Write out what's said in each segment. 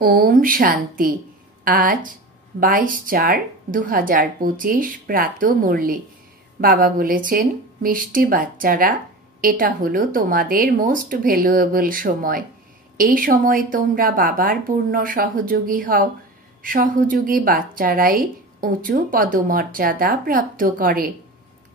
ওম শান্তি। আজ 22/4/2025 প্রাত মুরলি। বাবা বলেছেন, মিষ্টি বাচ্চারা, এটা হলো তোমাদের মোস্ট ভ্যালুয়েবল সময়। এই সময় তোমরা বাবার পূর্ণ সহযোগী হও। সহযোগী বাচ্চারাই উঁচু পদমর্যাদা প্রাপ্ত করে।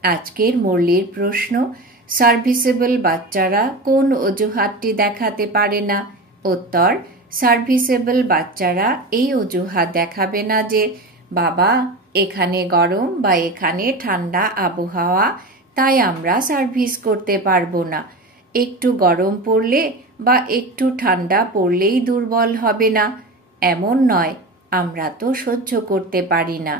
আজকের মুরলির প্রশ্ন, সার্ভিসেবল বাচ্চারা কোন অজুহাতটি দেখাতে পারে না? উত্তর, সার্ভিসেবল বাচ্চারা এই অজুহাত দেখাবে না যে বাবা এখানে গরম বা এখানে ঠান্ডা আবহাওয়া, তাই আমরা সার্ভিস করতে পারবো না। একটু গরম পড়লে বা একটু ঠান্ডা পড়লেই দুর্বল হবে না, এমন নয়। আমরা তো সহ্য করতে পারি না।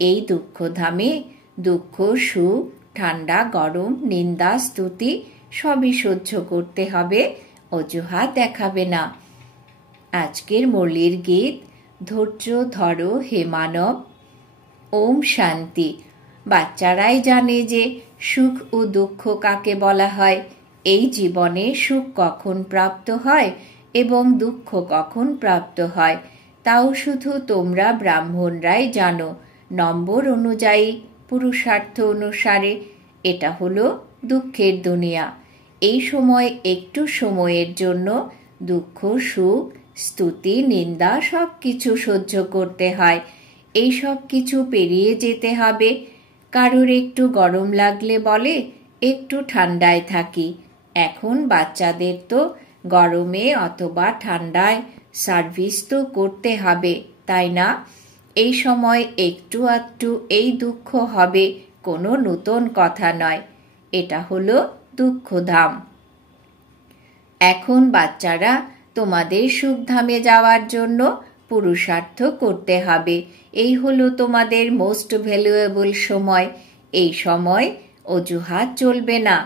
এই দুঃখধামে দুঃখ, সুখ, ঠান্ডা, গরম, নিন্দা, স্তুতি সবই সহ্য করতে হবে, অজুহাত দেখাবে না। আজকের মুরলির গীত, ধৈর্য ধরো হে মানব। ওম শান্তি। বাচ্চারাই জানে যে সুখ ও দুঃখ কাকে বলা হয়। এই জীবনে সুখ কখন প্রাপ্ত হয় এবং দুঃখ কখন প্রাপ্ত হয়, তাও শুধু তোমরা ব্রাহ্মণরাই জানো। নম্বর অনুযায়ী, পুরুষার্থ অনুসারে। এটা হলো দুঃখের দুনিয়া। এই সময় একটু সময়ের জন্য দুঃখ, সুখ, স্তুতি, নিন্দা সব কিছু সহ্য করতে হয়। এই সব কিছু পেরিয়ে যেতে হবে। কারোর একটু গরম লাগলে বলে একটু ঠান্ডায় থাকি। এখন বাচ্চাদের তো গরমে অথবা ঠান্ডায় সার্ভিস তো করতে হবে, তাই না? এই সময় একটু আধটু এই দুঃখ হবে, কোনো নতুন কথা নয়। এটা হলো দুঃখধাম। এখন বাচ্চারা, তোমাদের সুখধামে যাওয়ার জন্য পুরুষার্থ করতে হবে। এই হলো তোমাদের মোস্ট ভ্যালুয়েবল সময়। এই সময় অজুহাত চলবে না।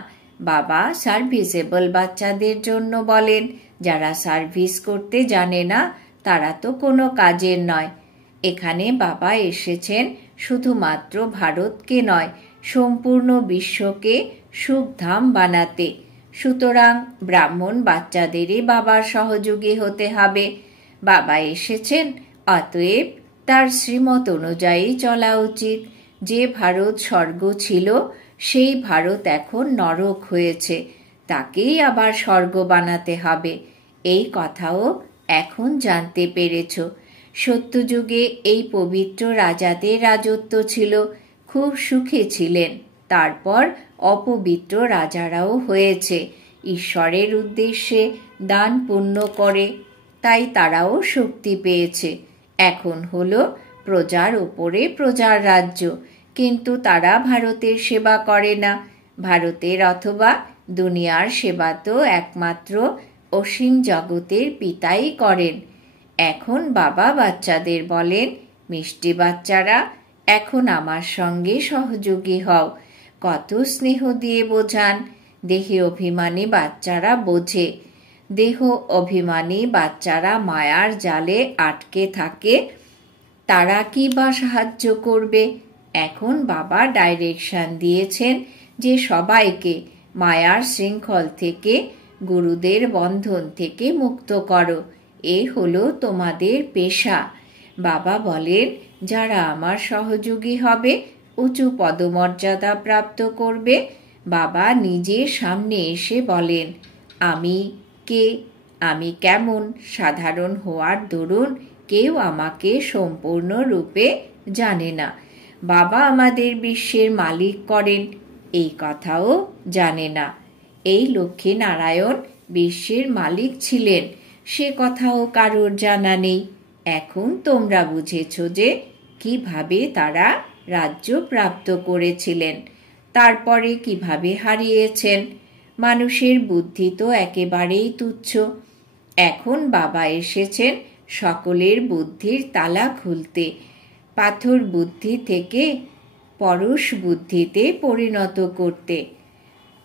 বাবা সার্ভিসেবল বাচ্চাদের জন্য বলেন, যারা সার্ভিস করতে জানে না তারা তো কোনো কাজের নয়। এখানে বাবা এসেছেন শুধুমাত্র ভারতকে নয়, সম্পূর্ণ বিশ্বকে সুখধাম বানাতে। সুতরাং ব্রাহ্মণ বাচ্চাদেরই বাবার সহযোগী হতে হবে। বাবা এসেছেন, অতএব তার শ্রীমত অনুযায়ী চলা উচিত। যে ভারত স্বর্গ ছিল, সেই ভারত এখন নরক হয়েছে, তাকেই আবার স্বর্গ বানাতে হবে। এই কথাও এখন জানতে পেরেছ। সত্যযুগে এই পবিত্র রাজাদের রাজত্ব ছিল, খুব সুখে ছিলেন। তারপর অপবিত্র রাজারাও হয়েছে, ঈশ্বরের উদ্দেশ্যে দান পুণ্য করে, তাই তারাও শক্তি পেয়েছে। এখন হলো প্রজার উপরে প্রজার রাজ্য, কিন্তু তারা ভারতের সেবা করে না। ভারতের অথবা দুনিয়ার সেবা তো একমাত্র অসীম জগতের পিতাই করেন। এখন বাবা বাচ্চাদের বলেন, মিষ্টি বাচ্চারা, এখন আমার সঙ্গে সহযোগী হও। কত স্নেহ দিয়ে বোঝান। দেহে অভিমানী বাচ্চারা বোঝে। দেহ অভিমানী বাচ্চারা মায়ার জালে আটকে থাকে, তারা কি বা সাহায্য করবে? এখন বাবা ডাইরেকশন দিয়েছেন যে সবাইকে মায়ার শৃঙ্খল থেকে, গুরুদের বন্ধন থেকে মুক্ত করো। এ হলো তোমাদের পেশা। বাবা বলেন, যারা আমার সহযোগী হবে, উঁচু পদমর্যাদা প্রাপ্ত করবে। বাবা নিজের সামনে এসে বলেন, আমি কে, আমি কেমন। সাধারণ হওয়ার দরুন কেউ আমাকে সম্পূর্ণ রূপে জানে না। বাবা আমাদের বিশ্বের মালিক করেন, এই কথাও জানে না। এই লক্ষ্মী নারায়ণ বিশ্বের মালিক ছিলেন, সে কথাও কারোর জানা নেই। এখন তোমরা বুঝেছ যে কিভাবে তারা রাজ্য প্রাপ্ত করেছিলেন, তারপরে কিভাবে হারিয়েছেন। মানুষের বুদ্ধি তো একেবারেই তুচ্ছ। এখন বাবা এসেছেন সকলের বুদ্ধির তালা খুলতে, পাথর বুদ্ধি থেকে পরশ বুদ্ধিতে পরিণত করতে।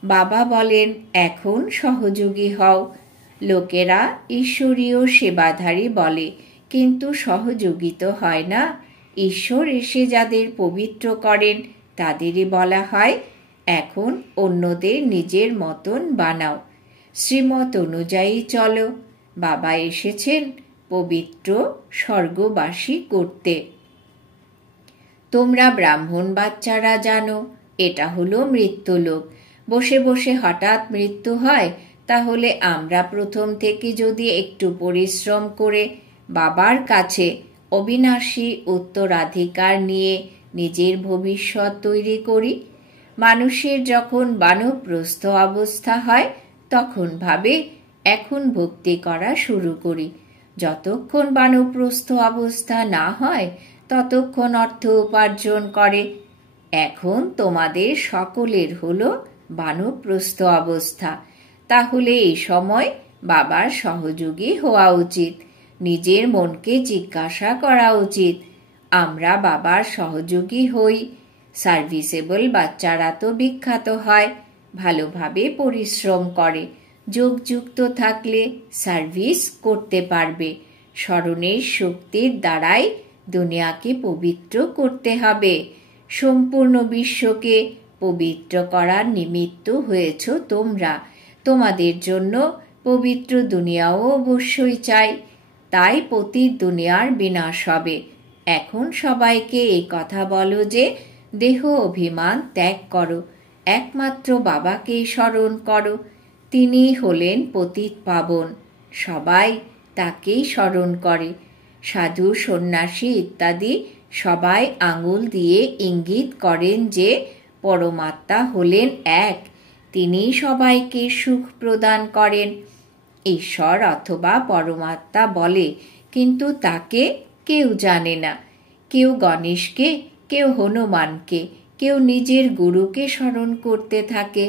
বাবা বলেন, এখন সহযোগী হও। লোকেরা ঈশ্বরীয় সেবাধারী বলে, কিন্তু সহযোগিত হয় না। ঈশ্বর এসে যাদের পবিত্র করেন তাদেরই বলা হয়, এখন অন্যদের নিজের মতন বানাও, শ্রীমত অনুযায়ী চলো। বাবা এসেছেন পবিত্র স্বর্গবাসী করতে। তোমরা ব্রাহ্মণ বাচ্চারা জানো এটা হলো মৃত্যুলোক। বসে বসে হঠাৎ মৃত্যু হয়, তাহলে আমরা প্রথম থেকে যদি একটু পরিশ্রম করে বাবার কাছে অবিনাশী উত্তরাধিকার নিয়ে নিজের ভবিষ্যৎ তৈরি করি। মানুষের যখন বানপ্রস্থ অবস্থা হয় তখন ভাবে এখন ভক্তি করা শুরু করি। যতক্ষণ বানপ্রস্থ অবস্থা না হয় ততক্ষণ অর্থ উপার্জন করে। এখন তোমাদের সকলের হলো বানপ্রস্থ অবস্থা, তাহলে এই সময় বাবার সহযোগী হওয়া উচিত। নিজের মনকে জিজ্ঞাসা করা উচিত, আমরা বাবার সহযোগী হই। সার্ভিসেবল বাচ্চারা তো বিখ্যাত হয়, ভালোভাবে পরিশ্রম করে, যোগযুক্ত থাকলে সার্ভিস করতে পারবে। স্মরণের শক্তির দ্বারাই দুনিয়াকে পবিত্র করতে হবে। সম্পূর্ণ বিশ্বকে পবিত্র করার নিমিত্ত হয়েছ তোমরা। তোমাদের জন্য পবিত্র দুনিয়াও অবশ্যই চাই, তাই পতিত দুনিয়ার বিনাশ হবে। এখন সবাইকে এই কথা বলো যে দেহ অভিমান ত্যাগ করো, একমাত্র বাবাকে স্মরণ করো। তিনি হলেন পতিত পাবন, সবাই তাকেই স্মরণ করে। সাধু সন্ন্যাসী ইত্যাদি সবাই আঙুল দিয়ে ইঙ্গিত করেন যে পরমাত্মা হলেন এক, তিনি সবাইকে সুখ প্রদান করেন। ঈশ্বর অথবা পরমাত্মা বলে, কিন্তু তাকে কেউ জানে না। কেউ গণেশকে, কেউ হনুমানকে, কেউ নিজের গুরুকে স্মরণ করতে থাকে।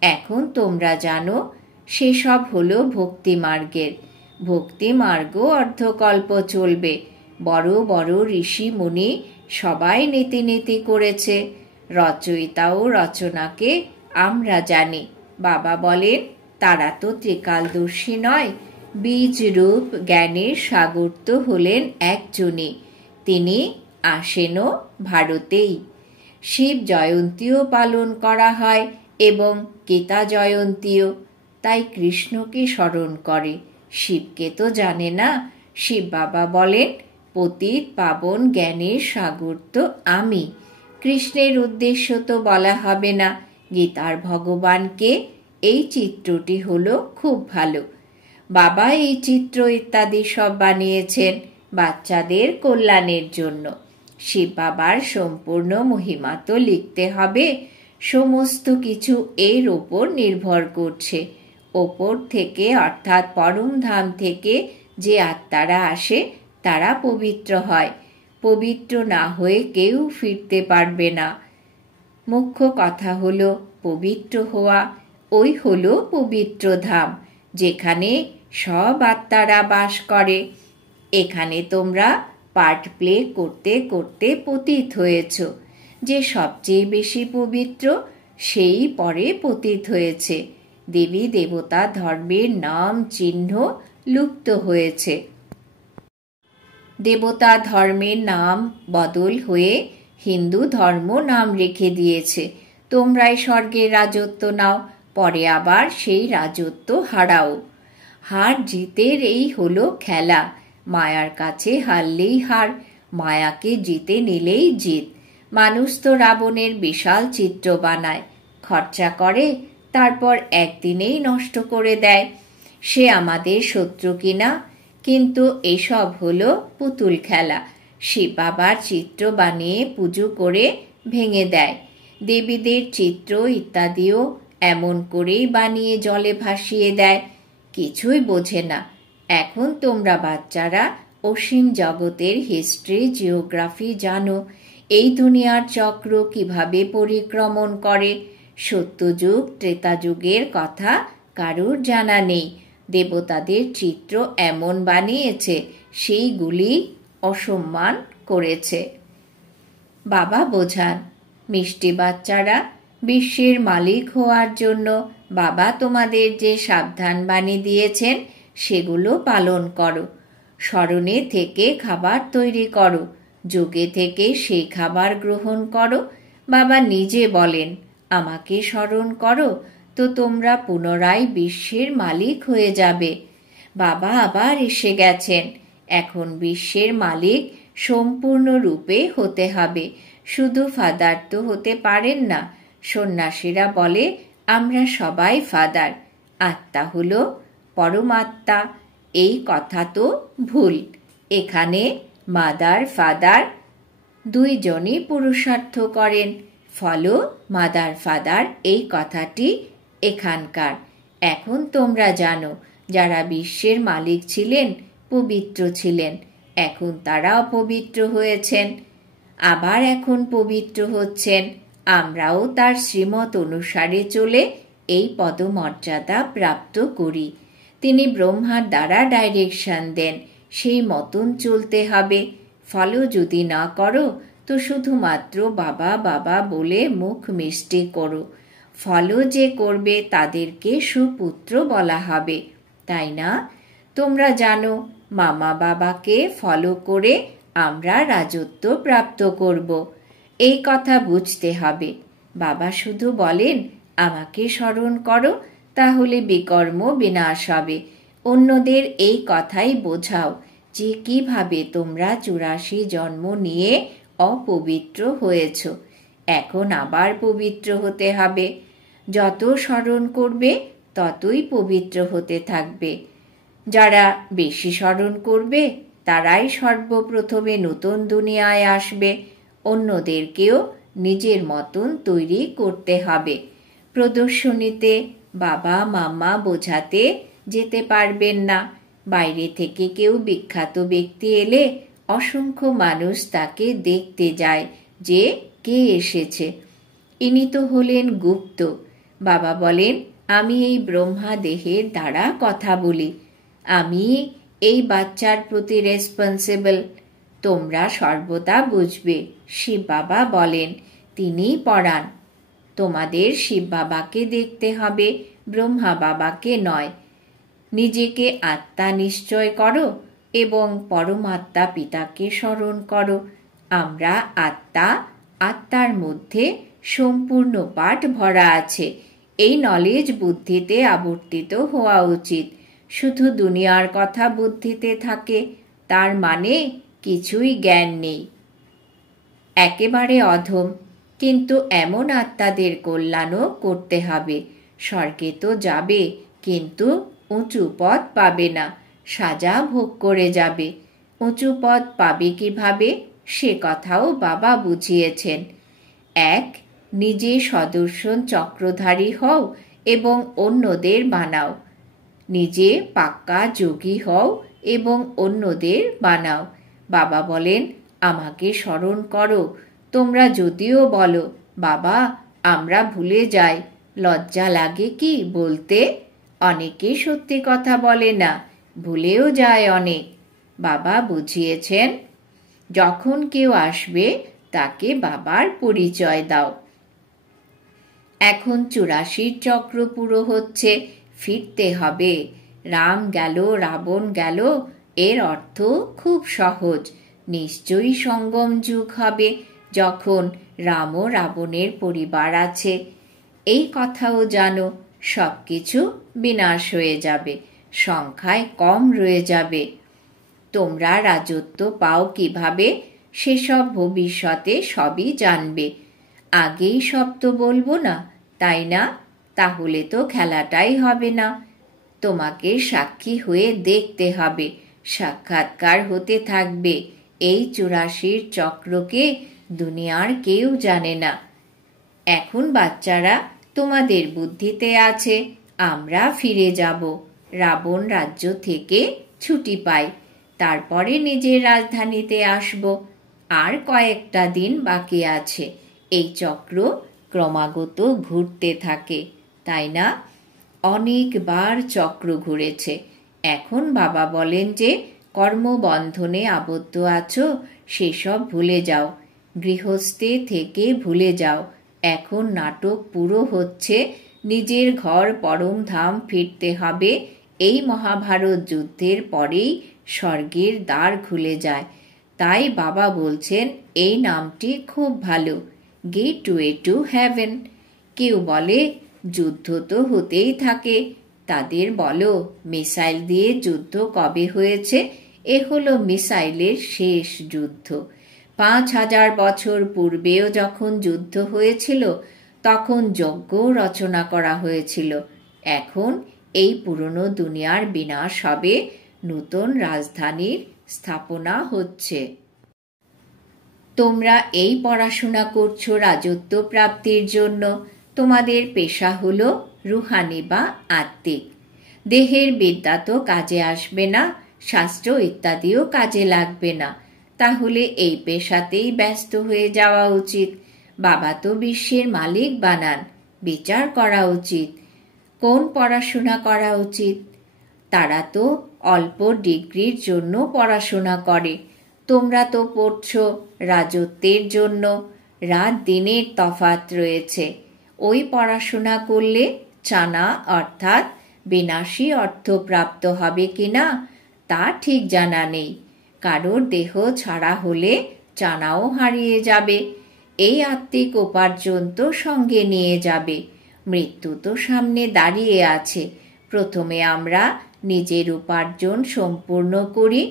এখন তোমরা জানো সেসব হলো ভক্তি মার্গের। ভক্তি মার্গ অর্ধকল্প চলবে। বড় বড় ঋষি মুনি সবাই নীতি নীতি করেছে। রচয়িতা ও রচনাকে আমরা জানি। বাবা বলেন তারা তো ত্রিকালদর্শী নয়, বীজ রূপ জ্ঞানের সাগর তো হলেন একজনই, তিনি আসেনও ভারতেই। শিব জয়ন্তীও পালন করা হয় এবং গীতা জয়ন্তীও। তাই কৃষ্ণকে স্মরণ করে, শিবকে তো জানে না। শিব বাবা বলেন পতিত পাবন জ্ঞানের সাগর তো আমি। কৃষ্ণের উদ্দেশ্য তো বলা হবে না। গীতার ভগবানকে এই চিত্রটি হলো খুব ভালো। বাবা এই চিত্র ইত্যাদি সব বানিয়েছেন বাচ্চাদের কল্যাণের জন্য। শিব বাবার সম্পূর্ণ মহিমা তো লিখতে হবে। সমস্ত কিছু এর ওপর নির্ভর করছে। ওপর থেকে অর্থাৎ পরম ধাম থেকে যে আত্মারা আসে তারা পবিত্র হয়। পবিত্র না হয়ে কেউ ফিরতে পারবে না। মুখ্য কথা হলো পবিত্র হওয়া। ওই হলো পবিত্র ধাম, যেখানে সব আত্মারা বাস করে। এখানে তোমরা পার্ট প্লে করতে করতে পতিত হয়েছ। যে সবচেয়ে বেশি পবিত্র সেই পরে পতিত হয়েছে। দেবী দেবতা ধর্মের নাম চিহ্ন লুপ্ত হয়েছে। দেবতা ধর্মের নাম বদল হয়ে হিন্দু ধর্ম নাম রেখে দিয়েছে। তোমরাই স্বর্গের রাজত্ব নাও, পরে আবার সেই রাজত্ব হারাও। হার জিতের এই হলো খেলা। মায়ার কাছে হারলেই হার, মায়াকে জিতে নিলেই জিত। মানুষ তো রাবণের বিশাল চিত্র বানায়, খরচা করে, তারপর একদিনেই নষ্ট করে দেয়। সে আমাদের শত্রু কিনা? কিন্তু এসব হলো পুতুল খেলা। শিব বাবার চিত্র বানিয়ে পুজো করে ভেঙে দেয়। দেবীদের চিত্র ইত্যাদিও এমন করেই বানিয়ে জলে ভাসিয়ে দেয়। কিছুই বোঝে না। এখন তোমরা বাচ্চারা অসীম জগতের হিস্ট্রি জিওগ্রাফি জানো। এই দুনিয়ার চক্র কিভাবে পরিক্রমণ করে। সত্যযুগ ত্রেতাযুগের কথা কারুর জানা নেই। দেবতাদের চিত্র এমন বানিয়েছে সেইগুলি অসম্মান করেছে। বাবা বোঝান, মিষ্টি বাচ্চারা, বিশ্বের মালিক হওয়ার জন্য বাবা তোমাদের যে সাবধান বাণী দিয়েছেন সেগুলো পালন করো। স্মরণে থেকে খাবার তৈরি করো, যোগে থেকে সেই খাবার গ্রহণ করো। বাবা নিজে বলেন, আমাকে স্মরণ করো তো তোমরা পুনরায় বিশ্বের মালিক হয়ে যাবে। বাবা আবার এসে গেছেন। এখন বিশ্বের মালিক সম্পূর্ণরূপে হতে হবে। শুধু ফাদার তো হতে পারেন না। সন্ন্যাসীরা বলে আমরা সবাই ফাদার। আত্মা হলো পরমাত্মা। এই কথা তো ভুল। এখানে মাদার ফাদার দুইজনই পুরুষার্থ করেন। ফলো মাদার ফাদার এই কথাটি এখানকার। এখন তোমরা জানো, যারা বিশ্বের মালিক ছিলেন পবিত্র ছিলেন, এখন তারা অপবিত্র হয়েছেন, আবার এখন পবিত্র হচ্ছেন। আমরাও তার শ্রীমত অনুসারে চলে এই পদমর্যাদা প্রাপ্ত করি। তিনি ব্রহ্মার দ্বারা ডাইরেকশন দেন, সেই মতন চলতে হবে। ফলো যদি না করো তো শুধুমাত্র বাবা বাবা বলে মুখ মিষ্টি করো। ফলো যে করবে তাদেরকে সুপুত্র বলা হবে, তাই না? তোমরা জানো, মামা বাবাকে ফলো করে আমরা রাজত্ব প্রাপ্ত করব। এই কথা বুঝতে হবে। বাবা শুধু বলেন আমাকে স্মরণ করো, তাহলে বিকর্ম বিনাশ হবে। অন্যদের এই কথাই বোঝাও যে কিভাবে তোমরা 84 জন্ম নিয়ে অপবিত্র হয়েছ, এখন আবার পবিত্র হতে হবে। যত স্মরণ করবে ততই পবিত্র হতে থাকবে। যারা বেশি স্মরণ করবে তারাই সর্বপ্রথমে নতুন দুনিয়ায় আসবে। অন্যদেরকেও নিজের মতন তৈরি করতে হবে। প্রদর্শনীতে বাবা মামা বোঝাতে যেতে পারবেন না। বাইরে থেকে কেউ বিখ্যাত ব্যক্তি এলে অসংখ্য মানুষ তাকে দেখতে যায় যে কে এসেছে। ইনি তো হলেন গুপ্ত। বাবা বলেন আমি এই ব্রহ্মা দেহের দ্বারা কথা বলি, আমি এই বাচ্চার প্রতি রেসপন্সিবল। তোমরা সর্বদা বুঝবে। শিব বাবা বলেন, তিনিই পড়ান। তোমাদের শিব বাবাকে দেখতে হবে, ব্রহ্মা বাবাকে নয়। নিজেকে আত্মা নিশ্চয় করো এবং পরমাত্মা পিতাকে স্মরণ করো। আমরা আত্মা, আত্মার মধ্যে সম্পূর্ণ পাঠ ভরা আছে। এই নলেজ বুদ্ধিতে আবর্তিত হওয়া উচিত। শুধু দুনিয়ার কথা বুদ্ধিতে থাকে, তার মানে কিছুই জ্ঞান নেই, একেবারে অধম। কিন্তু এমন আত্মাদের কল্যাণও করতে হবে। স্বর্গে তো যাবে, কিন্তু উঁচু পদ পাবে না, সাজা ভোগ করে যাবে। উঁচু পদ পাবে কিভাবে সে কথাও বাবা বুঝিয়েছেন। এক, নিজে সদর্শন চক্রধারী হও এবং অন্যদের বানাও। নিজে পাক্কা যোগী হও এবং অন্যদের বানাও। বাবা বলেন আমাকে স্মরণ করো। তোমরা যদিও বলো বাবা আমরা ভুলে যাই, লজ্জা লাগে কি বলতে? অনেকে সত্যি কথা বলে না, ভুলেও যায় অনেক। বাবা বুঝিয়েছেন যখন কেউ আসবে তাকে বাবার পরিচয় দাও। এখন 84 চক্র পুরো হচ্ছে, ফিরতে হবে। রাম গেল রাবণ গেল, এর অর্থ খুব সহজ। নিশ্চয়ই সঙ্গম যুগ হবে যখন রাম ও রাবণের পরিবার আছে। এই কথাও জানো, সবকিছু বিনাশ হয়ে যাবে, সংখ্যায় কম রয়ে যাবে। তোমরা রাজত্ব পাও কিভাবে সেসব ভবিষ্যতে সবই জানবে। আগেই সব তো বলবো না, তাই না? তাহলে তো খেলাটাই হবে না। তোমাকে সাক্ষী হয়ে দেখতে হবে, সাক্ষাৎকার হতে থাকবে। এই 84 চক্রকে দুনিয়ার কেউ জানে না। এখন বাচ্চারা তোমাদের বুদ্ধিতে আছে আমরা ফিরে যাব, রাবণ রাজ্য থেকে ছুটি পাই, তারপরে নিজের রাজধানীতে আসব। আর কয়েকটা দিন বাকি আছে। এই চক্র ক্রমাগত ঘুরতে থাকে, তাই না? অনেকবার চক্র ঘুরেছে। এখন বাবা বলেন যে কর্মবন্ধনে আবদ্ধ আছো সেসব ভুলে যাও, গৃহস্থে থেকে ভুলে যাও। এখন নাটক পুরো হচ্ছে, নিজের ঘর পরম ধাম ফিরতে হবে। এই মহাভারত যুদ্ধের পরেই স্বর্গের দ্বার খুলে যায়। তাই বাবা বলছেন এই নামটি খুব ভালো, গেটওয়ে টু হেভেন। কেউ বলে যুদ্ধ তো হতেই থাকে, তাদের বলো মিসাইল দিয়ে যুদ্ধ কবে হয়েছে এ হলো মিসাইলের শেষ যুদ্ধ। 5000 বছর পূর্বেও যখন যুদ্ধ হয়েছিল তখন যজ্ঞ রচনা করা হয়েছিল। এখন এই পুরনো দুনিয়ার বিনাশ হবে, নতুন রাজধানীর স্থাপনা হচ্ছে। তোমরা এই পড়াশোনা করছো রাজত্ব প্রাপ্তির জন্য। তোমাদের পেশা হলো রুহানি বা আত্মিক। দেহের বিদ্যা তো কাজে আসবে না, শাস্ত্র ইত্যাদিও কাজে লাগবে না। তাহলে এই পেশাতেই ব্যস্ত হয়ে যাওয়া উচিত। বাবা তো বিশ্বের মালিক বানান, বিচার করা উচিত। কোন পড়াশোনা করা উচিত? তারা তো অল্প ডিগ্রির জন্য পড়াশোনা করে, তোমরা তো পড়ছো রাজত্বের জন্য। রাত দিনের তফাৎ রয়েছে। ওই পড়াশোনা করলে চানা অর্থাৎ বিনাশী অর্থ প্রাপ্ত হবে কিনা তা ঠিক জানা নেই। কারোর দেহ ছাড়া হলে চানাও হারিয়ে যাবে। এই আত্মিক উপার্জন তো সঙ্গে নিয়ে যাবে। মৃত্যু তো সামনে দাঁড়িয়ে আছে। প্রথমে আমরা নিজের উপার্জন সম্পূর্ণ করি।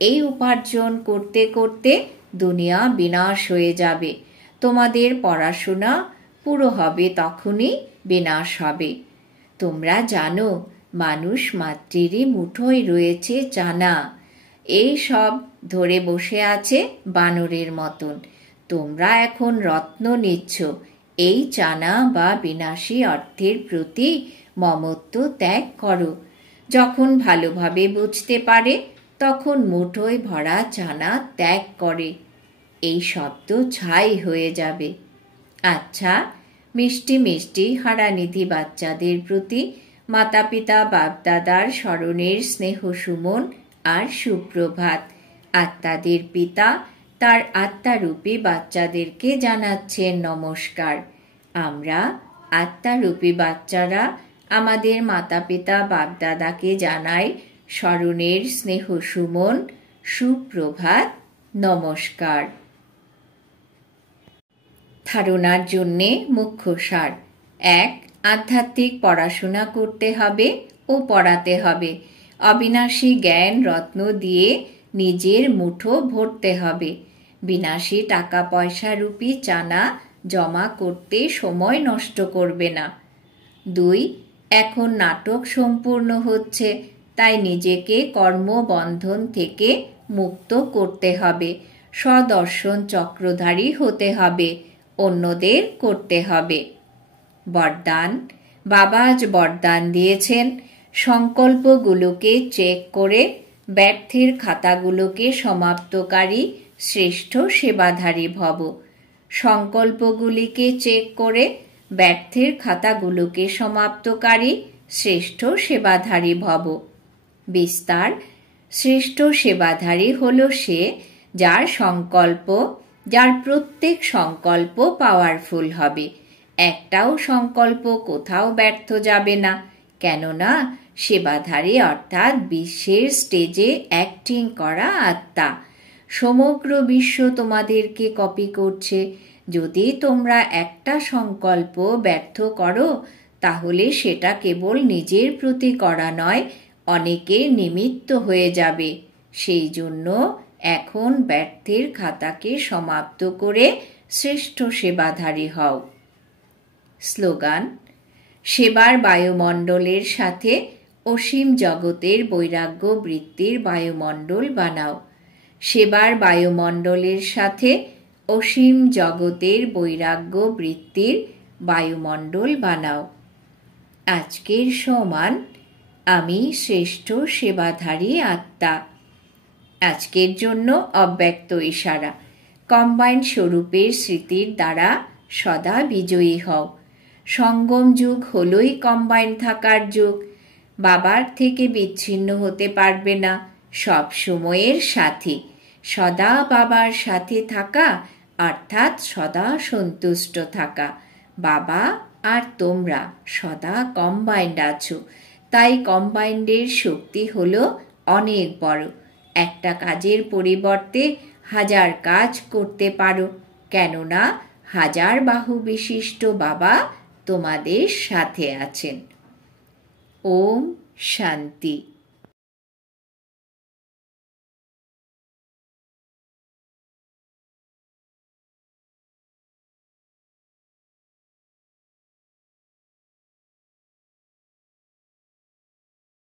এই উপার্জন করতে করতে দুনিয়া বিনাশ হয়ে যাবে। তোমাদের পড়াশোনা পুরো হবে, তখনই বিনাশ হবে। তোমরা জানো মানুষ মাতৃরই মুঠোয় রয়েছে চানা। এই সব ধরে বসে আছে বানরের মতন। তোমরা এখন রত্ন নিচ্ছ। এই চানা বা বিনাশী অর্থের প্রতি মমত্ব ত্যাগ করো। যখন ভালোভাবে বুঝতে পারে তখন মুঠোয় ভরা চানা ত্যাগ করে। এই শব্দ ছাই হয়ে যাবে। আচ্ছা, মিষ্টি মিষ্টি হারানিধি বাচ্চাদের প্রতি মাতা পিতা বাপদাদার স্মরণের স্নেহ সুমন আর সুপ্রভাত। আত্মাদের পিতা তার আত্মারূপী বাচ্চাদেরকে জানাচ্ছেন নমস্কার। আমরা আত্মারূপী বাচ্চারা আমাদের মাতা পিতা বাপদাদাকে জানাই স্মরণের স্নেহ সুমন, সুপ্রভাত, নমস্কার। ধারণার জন্যে মুখ্য সার। 1. আধ্যাত্মিক পড়াশোনা করতে হবে ও পড়াতে হবে। অবিনাশী জ্ঞান রত্ন দিয়ে নিজের মুঠো ভরতে হবে। বিনাশী টাকা পয়সা রূপী চানা জমা করতে সময় নষ্ট করবে না। 2. এখন নাটক সম্পূর্ণ হচ্ছে, তাই নিজেকে কর্মবন্ধন থেকে মুক্ত করতে হবে। স্বদর্শন চক্রধারী হতে হবে, অন্যদের করতে হবে। বরদান। বাবা আজ বরদান দিয়েছেন, সংকল্পগুলোকে চেক করে ব্যর্থের খাতাগুলোকে সমাপ্তকারী শ্রেষ্ঠ সেবাধারী ভব। সংকল্পগুলিকে চেক করে ব্যর্থের খাতাগুলোকে সমাপ্তকারী শ্রেষ্ঠ সেবাধারী ভব। বিস্তার। শ্রেষ্ঠ সেবাধারী হল সে যার সংকল্প, যার প্রত্যেক সংকল্প পাওয়ারফুল হবে। একটাও সংকল্প কোথাও ব্যর্থ যাবে না, কেননা সেবাধারী অর্থাৎ বিশ্বের স্টেজে অ্যাক্টিং করা আত্মা। সমগ্র বিশ্ব তোমাদেরকে কপি করছে। যদি তোমরা একটা সংকল্প ব্যর্থ করো তাহলে সেটা কেবল নিজের প্রতি করা নয়, অনেকের নিমিত্ত হয়ে যাবে। সেই জন্য এখন ব্যর্থের খাতাকে সমাপ্ত করে শ্রেষ্ঠ সেবাধারী হও। স্লোগান। সেবার বায়ুমণ্ডলের সাথে অসীম জগতের বৈরাগ্য বৃত্তির বায়ুমণ্ডল বানাও। সেবার বায়ুমণ্ডলের সাথে অসীম জগতের বৈরাগ্য বৃত্তির বায়ুমণ্ডল বানাও। আজকের সমান আমি শ্রেষ্ঠ সেবাধারী আত্মা। আজকের জন্য অব্যক্ত ইশারা। কম্বাইন স্বরূপের স্মৃতির দ্বারা সদা বিজয়ী হও। সঙ্গম যুগ হলই কম্বাইন থাকার যুগ। বাবার থেকে বিচ্ছিন্ন হতে পারবে না, সব সময়ের সাথী। সদা বাবার সাথে থাকা অর্থাৎ সদা সন্তুষ্ট থাকা। বাবা আর তোমরা সদা কম্বাইন্ড আছো, তাই কম্বাইন্ডের শক্তি হলো অনেক বড়। একটা কাজের পরিবর্তে 1000 কাজ করতে পারো, কেননা 1000 বাহু বিশিষ্ট বাবা তোমাদের সাথে আছেন। ওম শান্তি।